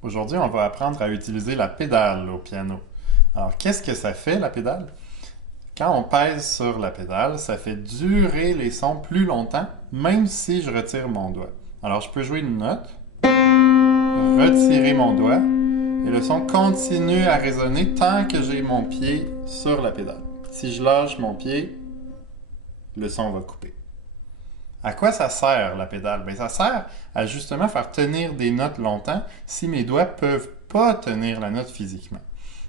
Aujourd'hui, on va apprendre à utiliser la pédale au piano. Alors, qu'est-ce que ça fait, la pédale? Quand on pèse sur la pédale, ça fait durer les sons plus longtemps, même si je retire mon doigt. Alors, je peux jouer une note, retirer mon doigt, et le son continue à résonner tant que j'ai mon pied sur la pédale. Si je lâche mon pied, le son va couper. À quoi ça sert, la pédale? Bien, ça sert à justement faire tenir des notes longtemps si mes doigts ne peuvent pas tenir la note physiquement.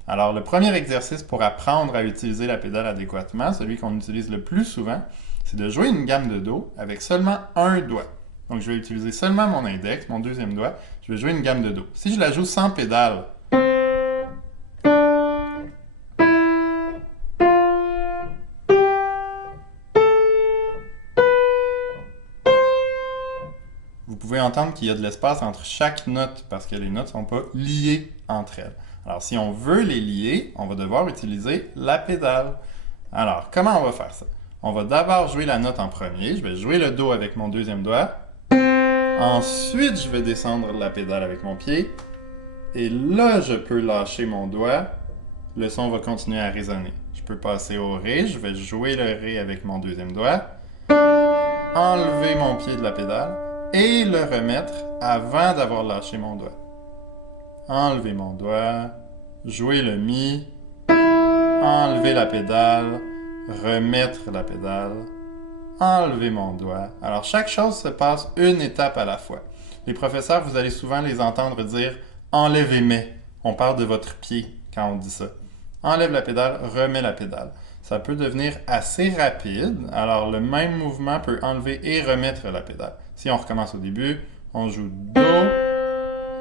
Alors, le premier exercice pour apprendre à utiliser la pédale adéquatement, celui qu'on utilise le plus souvent, c'est de jouer une gamme de Do avec seulement un doigt. Donc, je vais utiliser seulement mon index, mon deuxième doigt. Je vais jouer une gamme de Do. Si je la joue sans pédale, vous pouvez entendre qu'il y a de l'espace entre chaque note parce que les notes ne sont pas liées entre elles. Alors, si on veut les lier, on va devoir utiliser la pédale. Alors, comment on va faire ça? On va d'abord jouer la note en premier. Je vais jouer le Do avec mon deuxième doigt. Ensuite, je vais descendre la pédale avec mon pied. Et là, je peux lâcher mon doigt. Le son va continuer à résonner. Je peux passer au Ré. Je vais jouer le Ré avec mon deuxième doigt. Enlever mon pied de la pédale et le remettre avant d'avoir lâché mon doigt. Enlever mon doigt, jouer le Mi, enlever la pédale, remettre la pédale, enlever mon doigt. Alors chaque chose se passe une étape à la fois. Les professeurs, vous allez souvent les entendre dire enlève et mets. On parle de votre pied quand on dit ça. Enlève la pédale, remets la pédale. Ça peut devenir assez rapide, alors le même mouvement peut enlever et remettre la pédale. Si on recommence au début, on joue Do,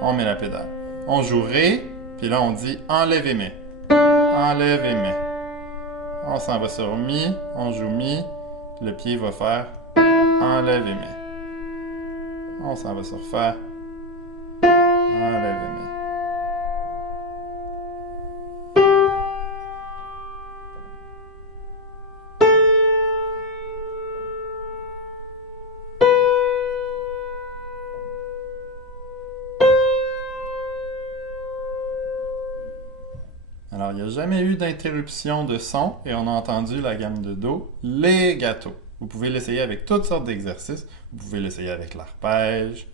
on met la pédale. On joue Ré, puis là on dit enlève et mets. Enlève et mets. On s'en va sur Mi, on joue Mi, le pied va faire enlève et mets. On s'en va sur Fa, enlève et mets. Alors, il n'y a jamais eu d'interruption de son et on a entendu la gamme de Do, legato. Vous pouvez l'essayer avec toutes sortes d'exercices. Vous pouvez l'essayer avec l'arpège.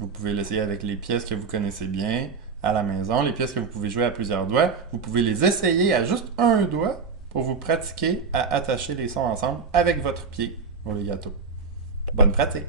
Vous pouvez l'essayer avec les pièces que vous connaissez bien à la maison, les pièces que vous pouvez jouer à plusieurs doigts. Vous pouvez les essayer à juste un doigt pour vous pratiquer à attacher les sons ensemble avec votre pied au legato. Bonne pratique!